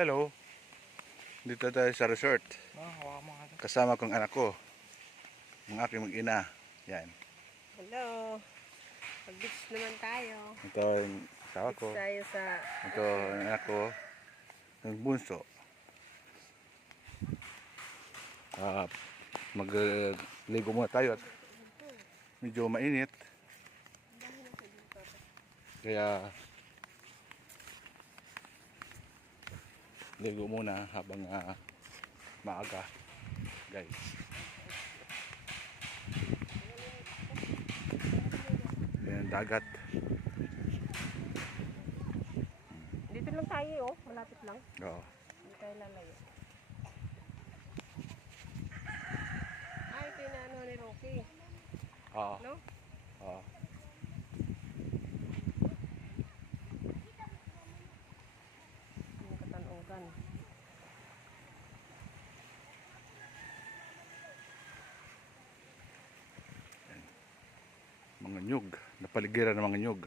Hello, dito tayo sa resort. Hawakan mo nga. Kasama kong anak ko, ang aking mag-ina. Yan. Hello. Mag-beach naman tayo. Ito yung asawa ko. Beach tayo sa... Ito ang anak ko, yung bunso. Magligo muna tayo at medyo mainit. Kaya ligo muna habang maaga, guys. Yan dagat. Dito lang tayo, oh. Malapit lang. Oo. Hindi tayo lalayo. Ay, ito yung ano ni Rocky. Oo. No? Oo. Yung katanugan. Mga nyug, napaligiran ng mga nyug.